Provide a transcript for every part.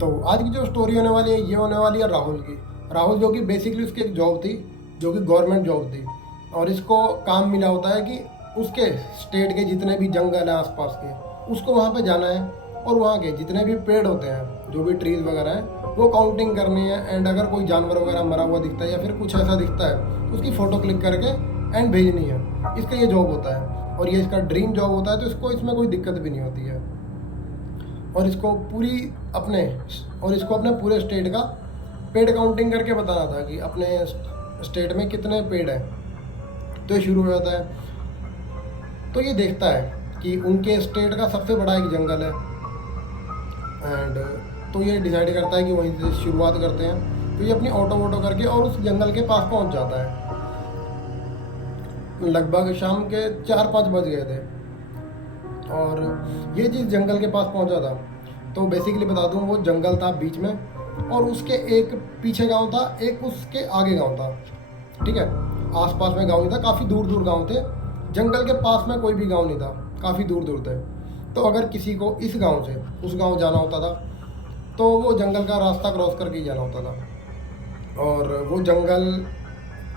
तो आज की जो स्टोरी होने वाली है ये होने वाली है राहुल की। राहुल जो कि बेसिकली उसकी एक जॉब थी, जो कि गवर्नमेंट जॉब थी, और इसको काम मिला होता है कि उसके स्टेट के जितने भी जंगल हैं आसपास के, उसको वहाँ पे जाना है और वहाँ के जितने भी पेड़ होते हैं, जो भी ट्रीज वगैरह हैं, वो काउंटिंग करनी है। एंड अगर कोई जानवर वगैरह मरा हुआ दिखता है या फिर कुछ ऐसा दिखता है तो उसकी फ़ोटो क्लिक करके एंड भेजनी है। इसका ये जॉब होता है और ये इसका ड्रीम जॉब होता है, तो इसको इसमें कोई दिक्कत भी नहीं होती है। और इसको पूरी अपने और इसको अपने पूरे स्टेट का पेड़ काउंटिंग करके बताना था कि अपने स्टेट में कितने पेड़ हैं। तो ये शुरू हो जाता है। तो ये देखता है कि उनके स्टेट का सबसे बड़ा एक जंगल है। एंड तो ये डिसाइड करता है कि वहीं से शुरुआत करते हैं। तो ये अपनी ऑटो वोटो करके और उस जंगल के पास पहुंच जाता है। लगभग शाम के 4-5 बज गए थे और ये जिस जंगल के पास पहुंचा था, तो बेसिकली बता दूं, वो जंगल था बीच में और उसके एक पीछे गांव था, एक उसके आगे गांव था। ठीक है, आसपास में गांव नहीं था, काफ़ी दूर दूर गांव थे। जंगल के पास में कोई भी गांव नहीं था, काफ़ी दूर दूर थे। तो अगर किसी को इस गांव से उस गांव जाना होता था तो वो जंगल का रास्ता क्रॉस करके ही जाना होता था। और वो जंगल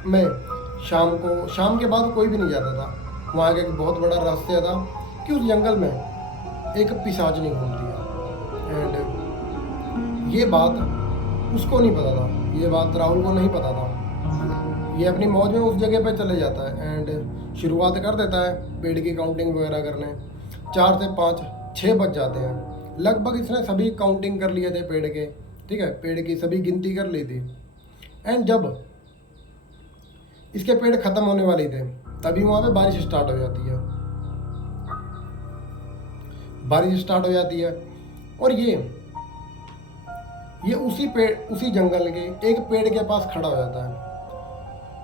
में शाम के बाद कोई भी नहीं जाता था। वहाँ का एक बहुत बड़ा रहस्य था कि उस जंगल में एक पिशाचनी घूमती है। एंड ये बात उसको नहीं पता था, ये बात राहुल को नहीं पता था। ये अपनी मौज में उस जगह पे चले जाता है एंड शुरुआत कर देता है पेड़ की काउंटिंग वगैरह करने। 4 से 5, 6 बज जाते हैं। लगभग इसने सभी काउंटिंग कर लिए थे पेड़ के। ठीक है, पेड़ की सभी गिनती कर ली थी। एंड जब इसके पेड़ ख़त्म होने वाले थे तभी वहाँ पे बारिश स्टार्ट हो जाती है। बारिश स्टार्ट हो जाती है और ये उसी जंगल के एक पेड़ के पास खड़ा हो जाता है।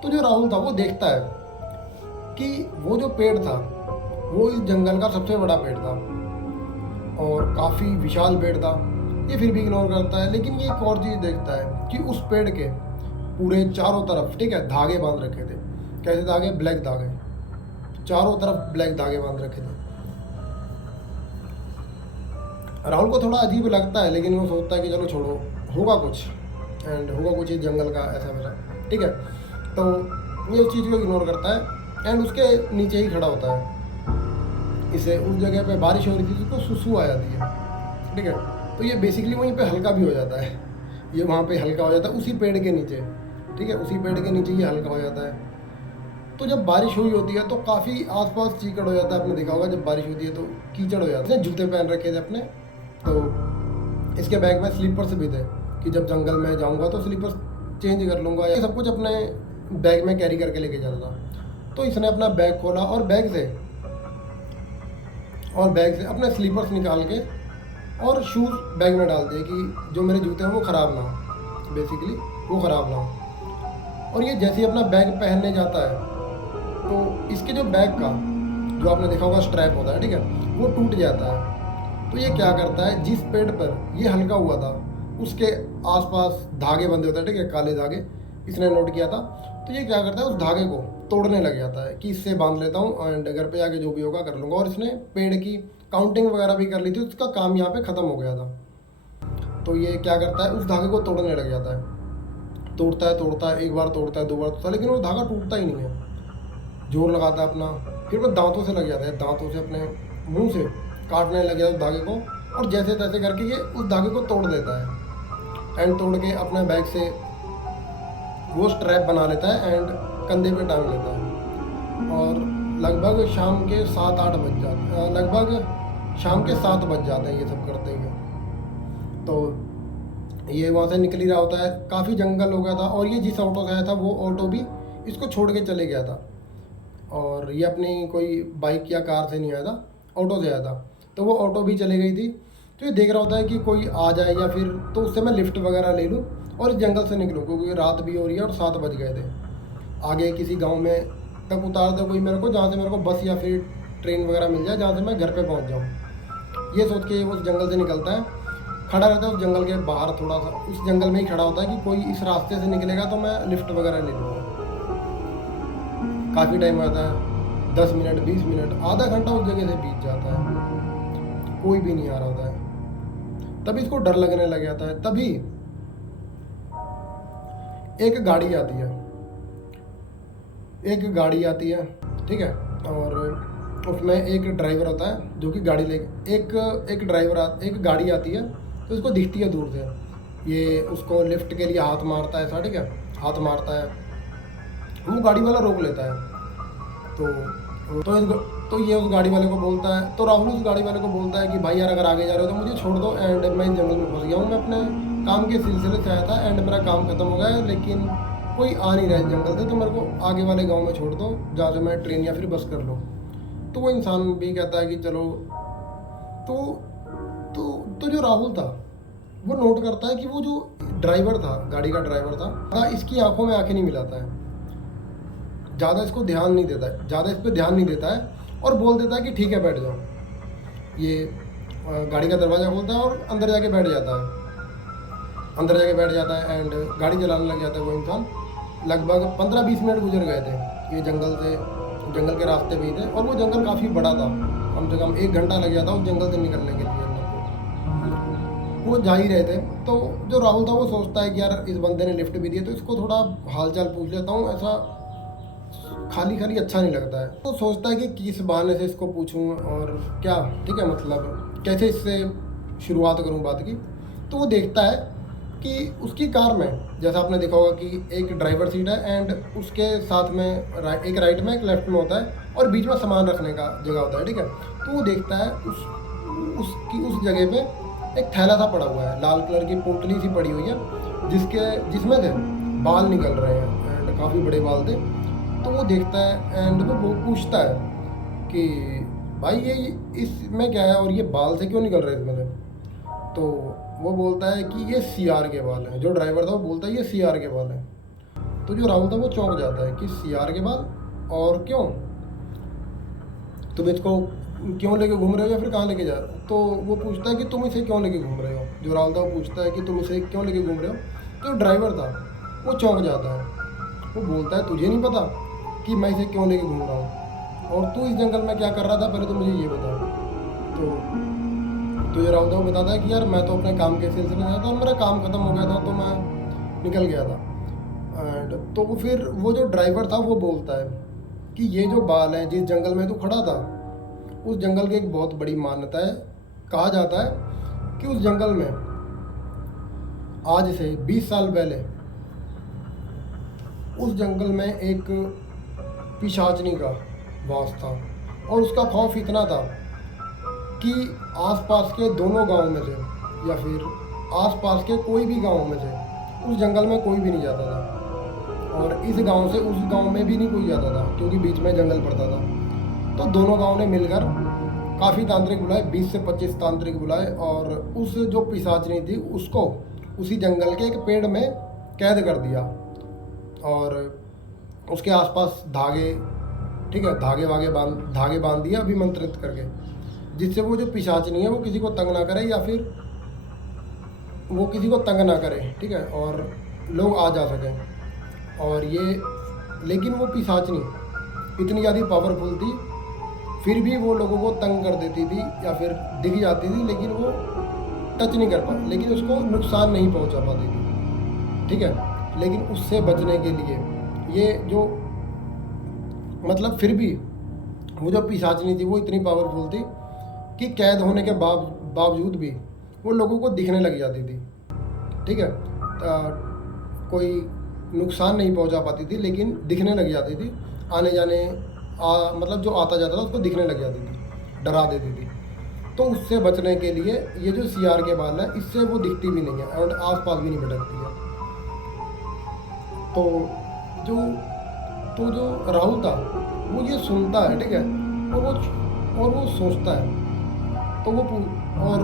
तो जो राहुल था वो देखता है कि वो जो पेड़ था वो इस जंगल का सबसे बड़ा पेड़ था और काफ़ी विशाल पेड़ था। ये फिर भी इग्नोर करता है, लेकिन ये एक और चीज़ देखता है कि उस पेड़ के पूरे चारों तरफ, ठीक है, धागे बांध रखे थे। कैसे धागे? ब्लैक धागे, चारों तरफ ब्लैक धागे बांध रखे थे। राहुल को थोड़ा अजीब लगता है, लेकिन वो सोचता है कि चलो छोड़ो, होगा कुछ, एंड होगा कुछ इस जंगल का ऐसा वैसा। ठीक है, तो ये उस चीज़ को इग्नोर करता है एंड उसके नीचे ही खड़ा होता है। इसे उस जगह पे बारिश हो रही थी, उसको सुसु आ जाती है। ठीक है, तो ये बेसिकली वहीं पे हल्का भी हो जाता है। ये वहाँ पे हल्का हो जाता है उसी पेड़ के नीचे। ठीक है, उसी पेड़ के नीचे ये हल्का हो जाता है। तो जब बारिश हुई होती है तो काफ़ी आसपास चीकड़ हो जाता है। आपने देखा होगा जब बारिश होती है तो कीचड़ हो जाता है। जूते पहन रखे थे अपने, तो इसके बैग में स्लीपर्स भी थे कि जब जंगल में जाऊंगा तो स्लीपर्स चेंज कर लूँगा। ये सब कुछ अपने बैग में कैरी करके लेके जाता था। तो इसने अपना बैग खोला और बैग से अपने स्लीपर्स निकाल के और शूज़ बैग में डाल दिए कि जो मेरे जूते हैं वो ख़राब ना हो, बेसिकली वो ख़राब ना हो। और ये जैसे ही अपना बैग पहनने जाता है तो इसके जो बैग का, जो आपने देखा होगा स्ट्रैप होता है, ठीक है, वो टूट जाता है। तो ये क्या करता है, जिस पेड़ पर ये हल्का हुआ था उसके आसपास धागे बंधे होते हैं, ठीक है, काले धागे, इसने नोट किया था। तो ये क्या करता है, उस धागे को तोड़ने लग जाता है कि इससे बांध लेता हूँ एंड घर पे जाके जो भी होगा कर लूँगा। और इसने पेड़ की काउंटिंग वगैरह भी कर ली थी, उसका काम यहाँ पे ख़त्म हो गया था। तो ये क्या करता है, उस धागे को तोड़ने लग जाता है। तोड़ता है, एक बार तोड़ता है, 2 बार तोड़ता है, लेकिन वो धागा टूटता ही नहीं है। जोर लगाता है अपना, फिर वो दांतों से लग जाता है, दांतों से अपने मुंह से काटने लग जाता है धागे को। और जैसे तैसे करके ये उस धागे को तोड़ देता है एंड तोड़ के अपने बैग से वो स्ट्रैप बना लेता है एंड कंधे पे टांग लेता है। और लगभग शाम के 7-8 बज जाते हैं, लगभग शाम के 7 बज जाते हैं ये सब करते हुए। तो ये वहाँ से निकल ही रहा होता है, काफ़ी जंगल हो गया था और ये जिस ऑटो से आया था वो ऑटो भी इसको छोड़ के चले गया था। और ये अपनी कोई बाइक या कार से नहीं आया था, ऑटो से आया था। तो वो ऑटो भी चली गई थी। तो ये देख रहा होता है कि कोई आ जाए या फिर तो उससे मैं लिफ्ट वगैरह ले लूँ और इस जंगल से निकलूँ, क्योंकि रात भी हो रही है और 7 बज गए थे। आगे किसी गांव में तक उतार दे कोई मेरे को, जहाँ से मेरे को बस या फिर ट्रेन वगैरह मिल जाए, जहाँ से मैं घर पे पहुँच जाऊँ। ये सोच के वो उस जंगल से निकलता है, खड़ा रहता है उस जंगल के बाहर, थोड़ा सा उस जंगल में ही खड़ा होता है कि कोई इस रास्ते से निकलेगा तो मैं लिफ्ट वगैरह ले लूँगा। काफ़ी टाइम आता है, 10 मिनट, 20 मिनट, आधा घंटा उस जगह से बीत जाता है, कोई भी नहीं आ रहा होता है। तभी इसको डर लगने लग जाता है। तभी एक गाड़ी आती है, ठीक है, और उसमें एक ड्राइवर होता है जो कि गाड़ी लेके एक गाड़ी आती है, तो इसको दिखती है दूर से, ये उसको लिफ्ट के लिए हाथ मारता है ऐसा, ठीक है, हाथ मारता है, वो गाड़ी वाला रोक लेता है। तो ये उस गाड़ी वाले को बोलता है, तो राहुल उस गाड़ी वाले को बोलता है कि भाई यार अगर आगे जा रहे हो तो मुझे छोड़ दो, एंड मैं इस जंगल में फंस गया हूँ, मैं अपने काम के सिलसिले से आया था एंड मेरा काम खत्म हो गया है, लेकिन कोई आ नहीं रहा है जंगल से, तो मेरे को आगे वाले गांव में छोड़ दो जहाँ से मैं ट्रेन या फिर बस कर लूँ। तो वो इंसान भी कहता है कि चलो। तो तो जो राहुल था वो नोट करता है कि वो जो ड्राइवर था, गाड़ी का ड्राइवर था, इसकी आंखों में आंखें नहीं मिलाता है, ज़्यादा इसको ध्यान नहीं देता है, ज़्यादा इस पर ध्यान नहीं देता है, और बोल देता है कि ठीक है बैठ जाओ। ये गाड़ी का दरवाज़ा खोलता है और अंदर जाके बैठ जाता है एंड गाड़ी चलाने लग जाता है वो इंसान। लगभग 15-20 मिनट गुजर गए थे, ये जंगल के रास्ते भी थे, और वो जंगल काफ़ी बड़ा था, कम से कम 1 घंटा लग जाता उस जंगल से निकलने के लिए। वो जा ही रहे थे, तो जो राहुल था वो सोचता है कि यार इस बंदे ने लिफ्ट भी दिया तो इसको थोड़ा हालचाल पूछ लेता हूँ, ऐसा खाली खाली अच्छा नहीं लगता है। तो सोचता है कि किस बहाने से इसको पूछूं और क्या, ठीक है, मतलब कैसे इससे शुरुआत करूं बात की। तो वो देखता है कि उसकी कार में, जैसा आपने देखा होगा कि एक ड्राइवर सीट है एंड उसके साथ में एक राइट में एक लेफ्ट में होता है और बीच में सामान रखने का जगह होता है, ठीक है। तो वो देखता है उस जगह पे एक थैला सा पड़ा हुआ है, लाल कलर की पोटली सी पड़ी हुई है, जिसमें से बाल निकल रहे हैं एंड काफ़ी बड़े बाल थे। तो वो देखता है एंड वो पूछता है कि भाई ये इसमें क्या है और ये बाल से क्यों निकल रहे हैं इसमें से। तो वो बोलता है कि ये सीआर के बाल हैं। जो ड्राइवर था वो बोलता है ये सीआर के बाल हैं। तो जो राहुल था वो चौंक जाता है कि सीआर के बाल, और क्यों, तुम इसको क्यों लेके घूम रहे हो या फिर कहाँ लेके जा रहे हो। तो वो पूछता है कि तुम इसे क्यों लेके घूम रहे हो। जो राहुल था वो पूछता है कि तुम इसे क्यों लेके घूम रहे हो। तो ड्राइवर था वो चौंक जाता है, वो बोलता है तुझे नहीं पता कि मैं इसे क्यों लेके घूम रहा हूँ, और तू इस जंगल में क्या कर रहा था, पहले तो मुझे ये बता। तो ये राहुल था वो बताता है कि यार मैं तो अपने काम के सिलसिले में आया था और मेरा काम ख़त्म हो गया था तो मैं निकल गया था। एंड तो वो फिर वो जो ड्राइवर था वो बोलता है कि ये जो बाल हैं जिस जंगल में तू खड़ा था, उस जंगल की एक बहुत बड़ी मान्यता है। कहा जाता है कि उस जंगल में आज से 20 साल पहले उस जंगल में एक पिशाचनी का वास था, और उसका खौफ इतना था कि आसपास के दोनों गांव में से या फिर आसपास के कोई भी गांव में से उस जंगल में कोई भी नहीं जाता था, और इस गांव से उस गांव में भी नहीं कोई जाता था क्योंकि बीच में जंगल पड़ता था। तो दोनों गांव ने मिलकर काफ़ी तांत्रिक बुलाए, 20 से 25 तांत्रिक बुलाए, और उस जो पिशाचनी थी उसको उसी जंगल के एक पेड़ में कैद कर दिया, और उसके आसपास धागे, ठीक है, धागे बांध दिया अभिमंत्रित करके, जिससे वो जो पिशाचनी है वो किसी को तंग ना करे या फिर वो किसी को तंग ना करे, ठीक है, और लोग आ जा सकें। और ये लेकिन वो पिशाचनी इतनी ज़्यादा पावरफुल थी, फिर भी वो लोगों को तंग कर देती थी या फिर दिख जाती थी, लेकिन वो टच नहीं कर पाती, लेकिन उसको नुकसान नहीं पहुंचा पाती थी, ठीक है। लेकिन उससे बचने के लिए ये जो मतलब फिर भी वो जो पिशाचनी थी वो इतनी पावरफुल थी कि कैद होने के बावजूद भी वो लोगों को दिखने लग जाती थी, ठीक है। कोई नुकसान नहीं पहुंचा पाती थी लेकिन दिखने लग जाती थी, आने जाने मतलब जो आता जाता था उसको दिखने लग जाती थी, डरा देती थी। तो उससे बचने के लिए ये जो सीआर के बाल है इससे वो दिखती भी नहीं है और आसपास भी नहीं भटकती है। तो जो राहुल था वो ये सुनता है, ठीक है, और वो सोचता है, तो वो और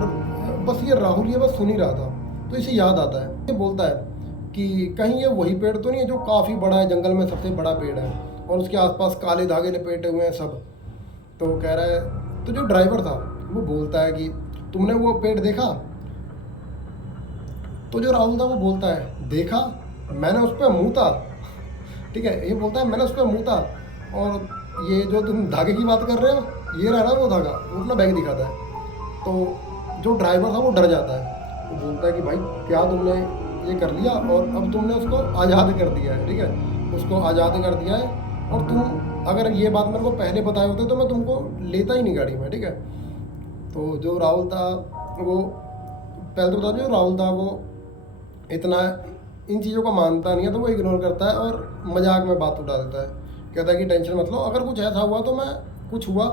बस ये राहुल ये बस सुन ही रहा था, तो इसे याद आता है, ये बोलता है कि कहीं ये वही पेड़ तो नहीं है जो काफ़ी बड़ा है, जंगल में सबसे बड़ा पेड़ है और उसके आसपास काले धागे लपेटे हुए हैं सब। तो कह रहा है, तो जो ड्राइवर था वो बोलता है कि तुमने वो पेड़ देखा। तो जो राहुल था वो बोलता है देखा, मैंने उस पर मुँह था, ठीक है, ये बोलता है मैंने उस पर मुँह था, और ये जो तुम धागे की बात कर रहे हो ये रहा ना वो धागा, वो अपना बैग दिखाता है। तो जो ड्राइवर था वो डर जाता है वो बोलता है कि भाई क्या तुमने ये कर लिया, और अब तुमने उसको आज़ाद कर दिया है, ठीक है, उसको आज़ाद कर दिया है। और तुम अगर ये बात मेरे को पहले बताए होते तो मैं तुमको लेता ही नहीं गाड़ी में, ठीक है। तो जो राहुल था वो, पहले तो बता जो राहुल था वो इतना इन चीज़ों को मानता नहीं है, तो वो इग्नोर करता है और मजाक में बात उठा देता है। कहता है कि टेंशन मत लो, अगर कुछ ऐसा हुआ तो मैं कुछ हुआ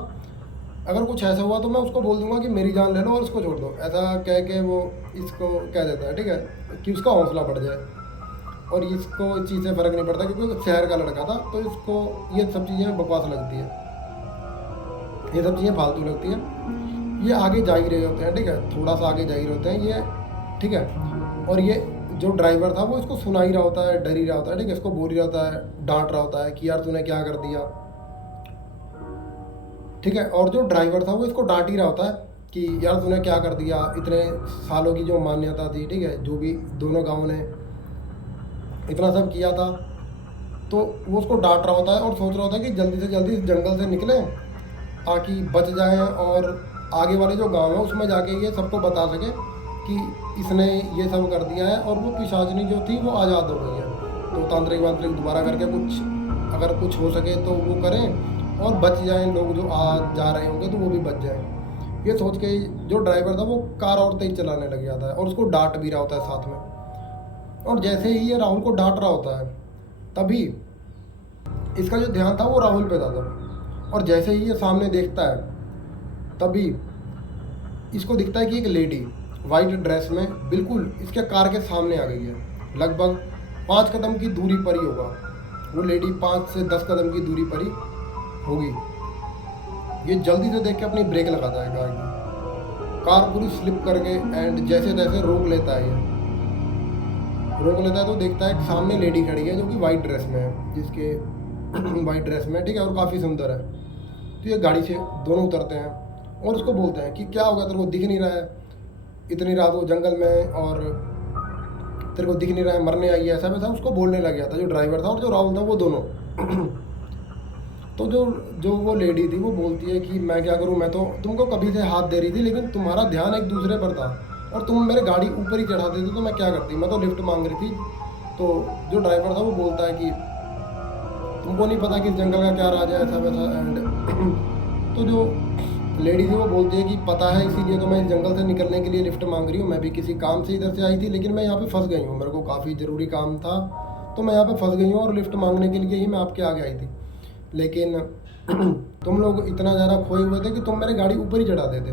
अगर कुछ ऐसा हुआ तो मैं उसको बोल दूंगा कि मेरी जान ले लो और इसको छोड़ दो, ऐसा कह के वो इसको कह देता है, ठीक है, कि उसका हौसला बढ़ जाए। और इसको इस चीज़ से फ़र्क नहीं पड़ता क्योंकि वो शहर का लड़का था, तो इसको ये सब चीज़ें बकवास लगती है, ये सब चीज़ें फालतू लगती है। ये आगे जा ही रहे होते हैं, ठीक है, थोड़ा सा आगे जा ही रहे होते हैं ये, ठीक है। और ये जो ड्राइवर था वो इसको सुना ही रहा होता है, डर ही रहा होता है, ठीक है, इसको बोल ही रहा होता है, डांट रहा होता है कि यार तूने क्या कर दिया, ठीक है। और जो ड्राइवर था वो इसको डांट ही रहा होता है कि यार तूने क्या कर दिया, इतने सालों की जो मान्यता थी, ठीक है, जो भी दोनों गाँव ने इतना सब किया था, तो वो उसको डांट रहा होता है और सोच रहा होता है कि जल्दी से जल्दी इस जंगल से निकलें ताकि बच जाएं और आगे वाले जो गांव है उसमें जाके ये सबको बता सके कि इसने ये सब कर दिया है और वो पिशाचनी जो थी वो आज़ाद हो गई है। तो तांत्रिक वांत्रिक दोबारा करके कुछ अगर कुछ हो सके तो वो करें और बच जाएं लोग जो आ जा रहे होंगे, तो वो भी बच जाएं। ये सोच के जो ड्राइवर था वो कार और तेज चलाने लग जाता है और उसको डांट भी रहा होता है साथ में। और जैसे ही ये राहुल को डांट रहा होता है तभी इसका जो ध्यान था वो राहुल पे था तब। और जैसे ही ये सामने देखता है तभी इसको दिखता है कि एक लेडी वाइट ड्रेस में बिल्कुल इसके कार के सामने आ गई है, लगभग 5 कदम की दूरी पर ही होगा वो लेडी, 5 से 10 कदम की दूरी पर ही होगी। ये जल्दी से देख के अपनी ब्रेक लगाता है कार की, कार पूरी स्लिप करके एंड जैसे तैसे रोक लेता है। ये रोक लेता है तो देखता है सामने लेडी खड़ी है जो कि वाइट ड्रेस में है, जिसके वाइट ड्रेस में, ठीक है, और काफ़ी सुंदर है। तो ये गाड़ी से दोनों उतरते हैं और उसको बोलते हैं कि क्या होगा, तेरे को दिख नहीं रहा है, इतनी रात वो जंगल में और तेरे को दिख नहीं रहा है, मरने आई है, ऐसा वैसा उसको बोलने लग गया था जो ड्राइवर था और जो राहुल था वो दोनों। तो जो जो वो लेडी थी वो बोलती है कि मैं क्या करूं, मैं तो तुमको कभी से हाथ दे रही थी लेकिन तुम्हारा ध्यान एक दूसरे पर था और तुम मेरे गाड़ी ऊपर ही चढ़ा देते तो मैं क्या करती, मैं तो लिफ्ट मांग रही थी। तो जो ड्राइवर था वो बोलता है कि तुमको नहीं पता कि इस जंगल का क्या राज है, ऐसा वैसा एंड तो जो लेडी थी वो बोलती है कि पता है, इसीलिए तो मैं इस जंगल से निकलने के लिए लिफ्ट मांग रही हूँ, मैं भी किसी काम से इधर से आई थी लेकिन मैं यहाँ पे फंस गई हूँ, मेरे को काफ़ी ज़रूरी काम था तो मैं यहाँ पे फंस गई हूँ और लिफ्ट मांगने के लिए ही मैं आपके आगे आई थी। लेकिन तुम लोग इतना ज़्यादा खोए हुए थे कि तुम मेरे गाड़ी ऊपर ही चढ़ा देते।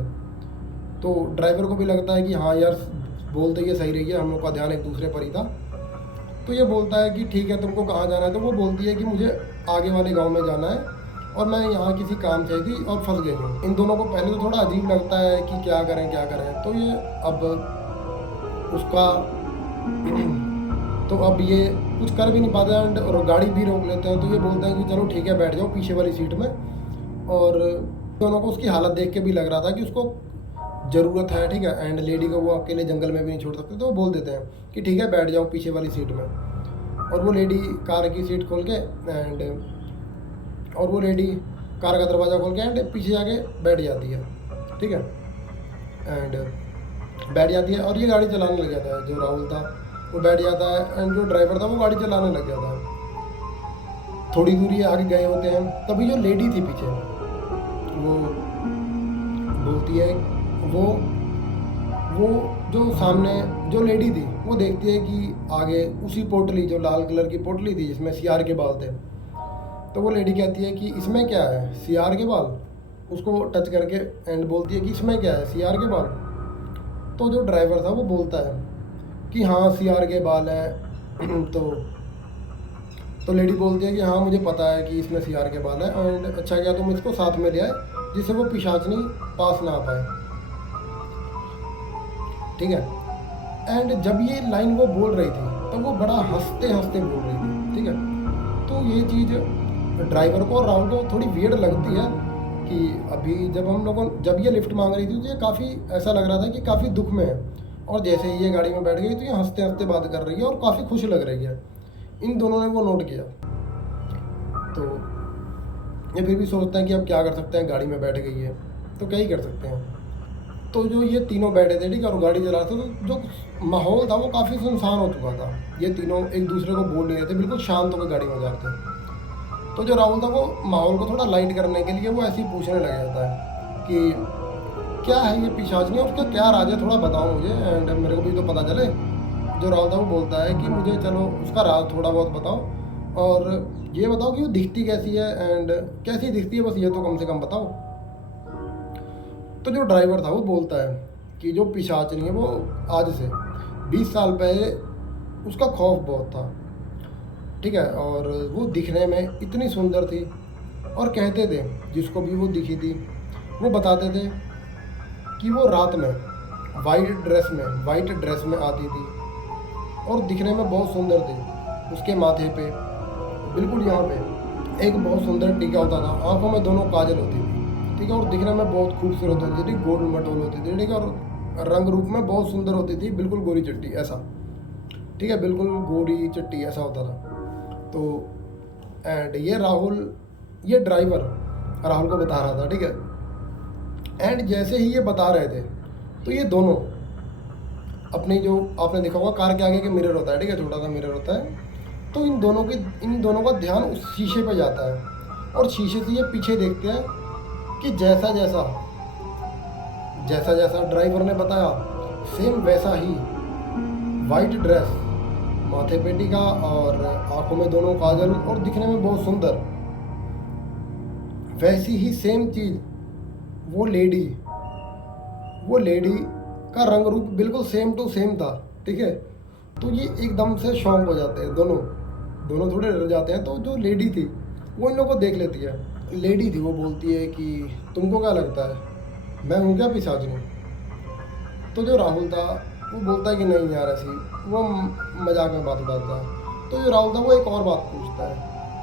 तो ड्राइवर को भी लगता है कि हाँ यार बोलते ये सही रही है, हम लोग का ध्यान एक दूसरे पर ही था। तो ये बोलता है कि ठीक है तुमको कहाँ जाना है, तो वो बोलती है कि मुझे आगे वाले गांव में जाना है और मैं यहाँ किसी काम से आई थी और फंस गई हूँ। इन दोनों को पहले तो थोड़ा अजीब लगता है कि क्या करें क्या करें, तो ये अब उसका तो अब ये कुछ कर भी नहीं पाते एंड और गाड़ी भी रोक लेते हैं। तो ये बोलते हैं कि चलो ठीक है बैठ जाओ पीछे वाली सीट में। और दोनों को उसकी हालत देख के भी लग रहा था कि उसको ज़रूरत है, ठीक है, एंड लेडी को वो अकेले जंगल में भी नहीं छोड़ सकते, तो वो बोल देते हैं कि ठीक है बैठ जाओ पीछे वाली सीट में। और वो लेडी कार की सीट खोल के एंड और वो लेडी कार का दरवाज़ा खोल के एंड पीछे जाके बैठ जाती है, ठीक है, एंड बैठ जाती है और ये गाड़ी चलाने लग जाता है। जो राहुल था वो बैठ जाता है एंड जो ड्राइवर था वो गाड़ी चलाने लग जाता है। थोड़ी दूरी आगे गए होते हैं तभी जो लेडी थी पीछे वो बोलती है, वो जो सामने जो लेडी थी वो देखती है कि आगे उसी पोटली, जो लाल कलर की पोटली थी जिसमें सियार के बाल थे, तो वो लेडी कहती है कि इसमें क्या है, सियार के बाल। उसको टच करके एंड बोलती है कि इसमें क्या है, सियार के बाल। तो जो ड्राइवर था वो बोलता है कि हाँ सियार के बाल हैं। तो लेडी बोलती है कि हाँ मुझे पता है कि इसमें सियार के बाल हैं एंड अच्छा क्या तुम इसको साथ में ले आए जिससे वो पिशाचनी पास ना आ पाए, ठीक है। एंड जब ये लाइन वो बोल रही थी तो वो बड़ा हंसते हंसते बोल रही थी, ठीक है। तो ये चीज़ ड्राइवर को और राहुल को थोड़ी वियर्ड लगती है कि अभी जब ये लिफ्ट मांग रही थी तो ये काफ़ी ऐसा लग रहा था कि काफ़ी दुख में है, और जैसे ही ये गाड़ी में बैठ गई तो ये हंसते हंसते बात कर रही है और काफ़ी खुश लग रही है। इन दोनों ने वो नोट किया। तो ये फिर भी सोचते हैं कि अब क्या कर सकते हैं, गाड़ी में बैठ गई है तो क्या ही कर सकते हैं। तो जो ये तीनों बैठे थे, ठीक है, और गाड़ी चला रहे थे, तो जो माहौल था वो काफ़ी सुनसान हो चुका था। ये तीनों एक दूसरे को बोल नहीं रहे थे, बिल्कुल शांत होकर गाड़ी में जा रहे थे। तो जो राहुल था वो माहौल को थोड़ा लाइट करने के लिए वो ऐसे ही पूछने लग जाता है कि क्या है ये पिशाचनी, और उसका क्या राज है, थोड़ा बताओ मुझे एंड मेरे को भी तो पता चले। जो राहुल था वो बोलता है कि मुझे चलो उसका राज थोड़ा बहुत बताओ, और ये बताओ कि वो दिखती कैसी है एंड कैसी दिखती है, बस ये तो कम से कम बताओ। तो जो ड्राइवर था वो बोलता है कि जो पिशाचनी है वो आज से 20 साल पहले उसका खौफ बहुत था, ठीक है, और वो दिखने में इतनी सुंदर थी, और कहते थे जिसको भी वो दिखी थी वो बताते थे कि वो रात में वाइट ड्रेस में आती थी और दिखने में बहुत सुंदर थी। उसके माथे पे बिल्कुल यहाँ पे एक बहुत सुंदर टीका होता था, आंखों में दोनों काजल होती थी, ठीक है, और दिखने में बहुत खूबसूरत होती थी, गोल मटोल होती थी, ठीक है, और रंग रूप में बहुत सुंदर होती थी, बिल्कुल गोरी चट्टी ऐसा, ठीक है, बिल्कुल गोरी चट्टी ऐसा होता था। तो एंड ये ड्राइवर राहुल को बता रहा था, ठीक है, एंड जैसे ही ये बता रहे थे तो ये दोनों अपनी, जो आपने देखा होगा कार के आगे के मिरर होता है, ठीक है, छोटा सा मिरर होता है, तो इन दोनों का ध्यान उस शीशे पे जाता है, और शीशे से ये पीछे देखते हैं कि जैसा जैसा ड्राइवर ने बताया सेम वैसा ही वाइट ड्रेस, माथे पे टीका और आंखों में दोनों काजल और दिखने में बहुत सुंदर, वैसी ही सेम चीज़ वो लेडी का रंग रूप बिल्कुल सेम टू सेम था, ठीक है। तो ये एकदम से शॉक हो जाते हैं दोनों थोड़े डर जाते हैं। तो जो लेडी थी वो इन लोगों को देख लेती है। लेडी थी वो बोलती है कि तुमको क्या लगता है मैं हूँ क्या पिशाचनी? तो जो राहुल था वो बोलता है कि नहीं यार, ऐसी वो मजाक में बात उड़ाता है। तो जो राहुल था वो एक और बात पूछता है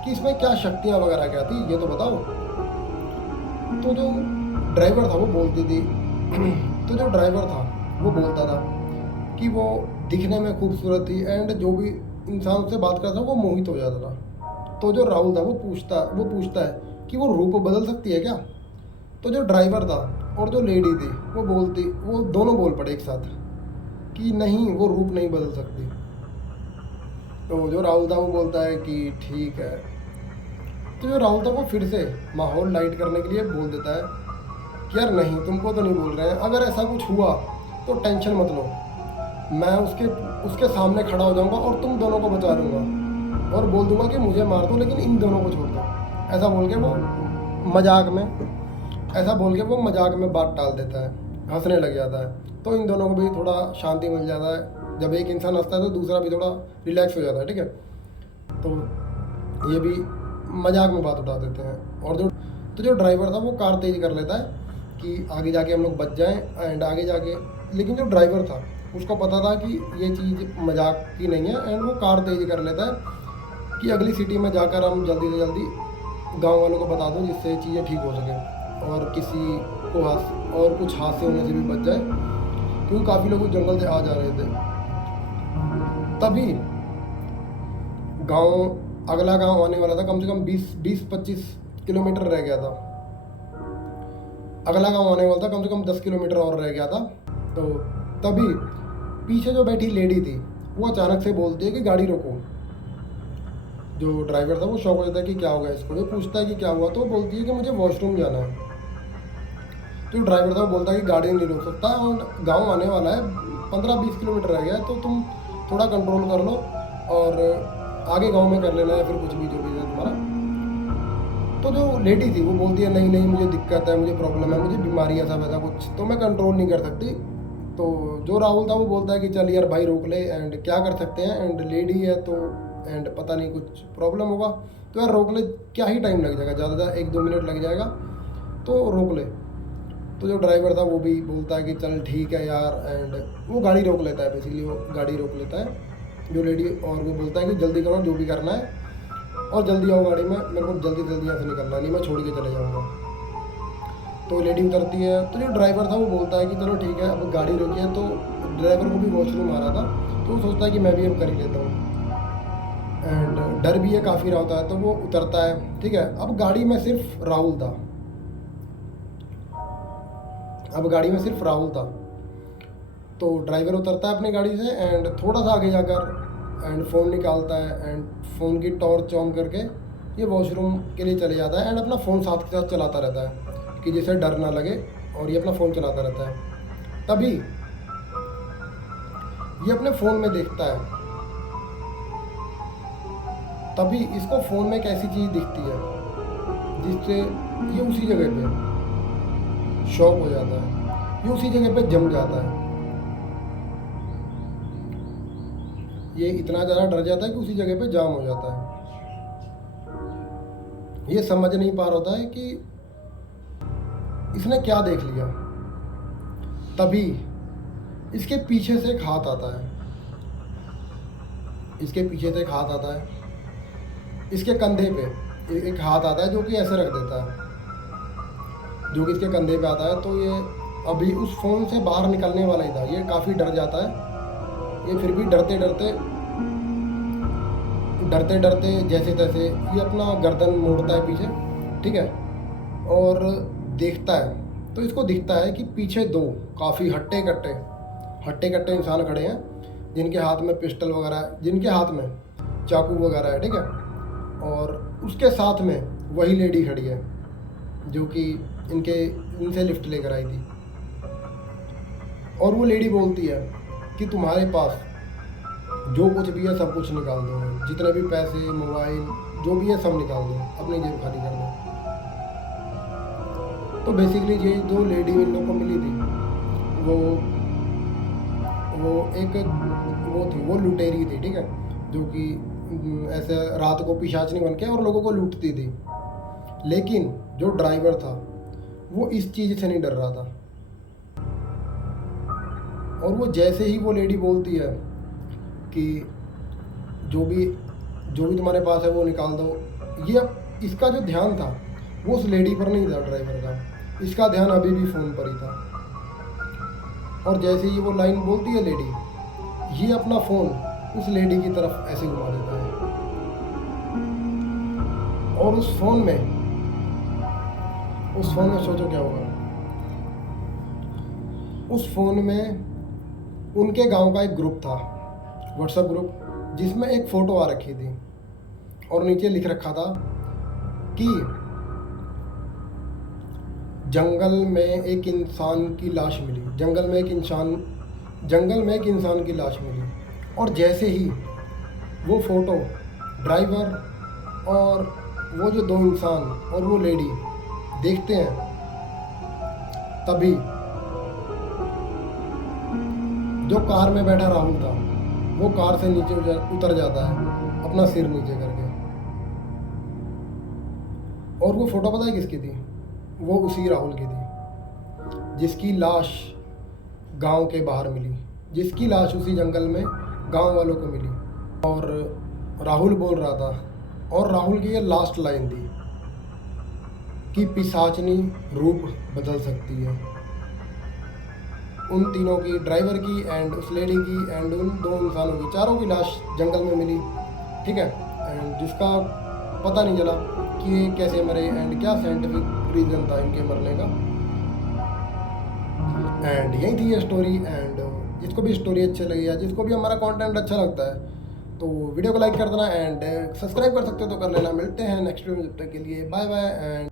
कि इसमें क्या शक्तियाँ वगैरह क्या थी ये तो बताओ। तो जो ड्राइवर था वो बोलती थी तो जो ड्राइवर था वो बोलता था कि वो दिखने में खूबसूरत थी एंड जो भी इंसान उससे बात करता था वो मोहित हो जाता था। तो जो राहुल था वो पूछता है कि वो रूप बदल सकती है क्या? तो जो ड्राइवर था और जो लेडी थी वो दोनों बोल पड़े एक साथ कि नहीं, वो रूप नहीं बदल सकती। तो जो राहुल था वो बोलता है कि ठीक है। तो जो राहुल था वो फिर से माहौल लाइट करने के लिए बोल देता है कि यार नहीं, तुमको तो नहीं बोल रहे हैं, अगर ऐसा कुछ हुआ तो टेंशन मत लो, मैं उसके सामने खड़ा हो जाऊंगा और तुम दोनों को बचा लूँगा और बोल दूंगा कि मुझे मार दो लेकिन इन दोनों को छोड़ दो। ऐसा बोल के वो मजाक में बात टाल देता है, हंसने लग जाता है। तो इन दोनों को भी थोड़ा शांति मिल जाता है। जब एक इंसान हंसता है तो दूसरा भी थोड़ा रिलैक्स हो जाता है, ठीक है। तो ये भी मजाक में बात उठा देते हैं। और जो ड्राइवर था वो कार तेज कर लेता है कि आगे जाके हम लोग बच जाएं एंड आगे जाके, लेकिन जो ड्राइवर था उसको पता था कि ये चीज़ मजाक की नहीं है एंड वो कार तेज कर लेता है कि अगली सिटी में जाकर हम जल्दी से जल्दी गांव वालों को बता दूं जिससे चीज़ें ठीक हो सके और किसी को और कुछ हादसे होने से भी बच जाए, क्योंकि काफ़ी लोग उस जंगल से आ जा रहे थे। तभी अगला गांव आने वाला था, कम से कम 20-25 किलोमीटर रह गया था। अगला गांव आने वाला था, कम से कम 10 किलोमीटर और रह गया था। तो तभी पीछे जो बैठी लेडी थी वो अचानक से बोलती है कि गाड़ी रोको। जो ड्राइवर था वो शॉक हो जाता है कि क्या हो गया इसको। वो पूछता है कि क्या हुआ, तो वो बोलती है कि मुझे वॉशरूम जाना है। तो ड्राइवर था वो बोलता है कि गाड़ी नहीं रोक सकता और गांव आने वाला है, 15-20 किलोमीटर रह गया है, तो तुम थोड़ा कंट्रोल कर लो और आगे गांव में कर लेना है, फिर कुछ भी जो भी है तुम्हारा। तो जो लेडी थी वो बोलती है नहीं नहीं, मुझे दिक्कत है, मुझे प्रॉब्लम है, मुझे बीमारी ऐसा वैसा कुछ, तो मैं कंट्रोल नहीं कर सकती। तो जो राहुल था वो बोलता है कि चल यार भाई रोक ले, एंड क्या कर सकते हैं, एंड लेडी है तो एंड पता नहीं कुछ प्रॉब्लम होगा, तो यार रोक ले, क्या ही टाइम लग जाएगा, ज़्यादा 1-2 मिनट लग जाएगा, तो रोक ले। तो जो ड्राइवर था वो भी बोलता है कि चल ठीक है यार, एंड वो गाड़ी रोक लेता है, बेसिकली वो गाड़ी रोक लेता है जो लेडी, और वो बोलता है कि जल्दी करो जो भी करना है और जल्दी आओ गाड़ी में, मेरे को जल्दी यहाँ से निकलना नहीं, मैं छोड़ के चले जाऊँगा। तो लेडी उतरती है। तो जो ड्राइवर था वो बोलता है कि चलो ठीक है, अब गाड़ी रोकी है, तो ड्राइवर को भी वॉशरूम आ रहा था, तो वो सोचता है कि मैं भी अब कर ही लेता हूँ, एंड डर भी है काफ़ी रहा होता है, तो वो उतरता है, ठीक है। अब गाड़ी में सिर्फ राहुल था। अब गाड़ी में सिर्फ राहुल था। तो ड्राइवर उतरता है अपनी गाड़ी से एंड थोड़ा सा आगे जाकर एंड फ़ोन निकालता है एंड फ़ोन की टॉर्च ऑन करके ये वॉशरूम के लिए चले जाता है एंड अपना फ़ोन साथ के साथ चलाता रहता है कि जिससे डर ना लगे, और ये अपना फ़ोन चलाता रहता है। तभी ये अपने फ़ोन में देखता है, तभी इसको फ़ोन में एक ऐसी चीज़ दिखती है जिससे ये उसी जगह पे शॉक हो जाता है, ये उसी जगह पे जम जाता है। ये इतना ज़्यादा डर जाता है कि उसी जगह पे जाम हो जाता है। ये समझ नहीं पा रहा होता है कि इसने क्या देख लिया। तभी इसके पीछे से एक हाथ आता है, इसके पीछे से एक हाथ आता है, इसके कंधे पे एक हाथ आता है जो कि ऐसे रख देता है, जो कि इसके कंधे पे आता है। तो ये अभी उस फ़ोन से बाहर निकलने वाला ही था। ये काफ़ी डर जाता है। ये फिर भी डरते डरते जैसे तैसे ये अपना गर्दन मोड़ता है पीछे, ठीक है, और देखता है। तो इसको दिखता है कि पीछे दो काफ़ी हट्टे कट्टे इंसान खड़े हैं, जिनके हाथ में पिस्टल वगैरह, जिनके हाथ में चाकू वगैरह है, ठीक है। और उसके साथ में वही लेडी खड़ी है जो कि इनसे लिफ्ट लेकर आई थी। और वो लेडी बोलती है कि तुम्हारे पास जो कुछ भी है सब कुछ निकाल दो, जितने भी पैसे, मोबाइल, जो भी है सब निकाल दो, अपनी जेब खाली कर दो। तो बेसिकली ये जो लेडी इन लोग को मिली थी वो लुटेरी थी, ठीक है, जो कि ऐसे रात को पिशाचनी बन के और लोगों को लूटती थी। लेकिन जो ड्राइवर था वो इस चीज़ से नहीं डर रहा था। और वो जैसे ही वो लेडी बोलती है कि जो भी तुम्हारे पास है वो निकाल दो, ये इसका जो ध्यान था वो उस लेडी पर नहीं था, ड्राइवर का। इसका ध्यान अभी भी फ़ोन पर ही था। और जैसे ही वो लाइन बोलती है लेडी, ये अपना फ़ोन उस लेडी की तरफ ऐसे घुमा देता है। और उस फ़ोन में सोचो क्या होगा। उस फ़ोन में उनके गांव का एक ग्रुप था, व्हाट्सएप ग्रुप, जिसमें एक फ़ोटो आ रखी थी और नीचे लिख रखा था कि जंगल में एक इंसान की लाश मिली, जंगल में एक इंसान की लाश मिली। और जैसे ही वो फ़ोटो ड्राइवर और वो जो दो इंसान और वो लेडी देखते हैं, तभी जो कार में बैठा राहुल था वो कार से नीचे उतर जाता है, अपना सिर नीचे करके। और वो फ़ोटो पता है किसकी थी? वो उसी राहुल की थी जिसकी लाश गांव के बाहर मिली, जिसकी लाश उसी जंगल में गांव वालों को मिली। और राहुल बोल रहा था, और राहुल की ये लास्ट लाइन थी कि पिशाचनी रूप बदल सकती है। उन तीनों की, ड्राइवर की एंड उस लेडी की एंड उन दो इंसानों की, चारों की लाश जंगल में मिली, ठीक है। एंड जिसका पता नहीं चला कि ये कैसे मरे एंड क्या साइंटिफिक रीज़न था इनके मरने का। एंड यही थी ये स्टोरी। एंड जिसको भी स्टोरी अच्छी लगी या जिसको भी हमारा कंटेंट अच्छा लगता है तो वीडियो को लाइक कर देना एंड सब्सक्राइब कर सकते हो तो कर लेना। मिलते हैं नेक्स्ट वीडियो में, जब तक के लिए बाय बाय एंड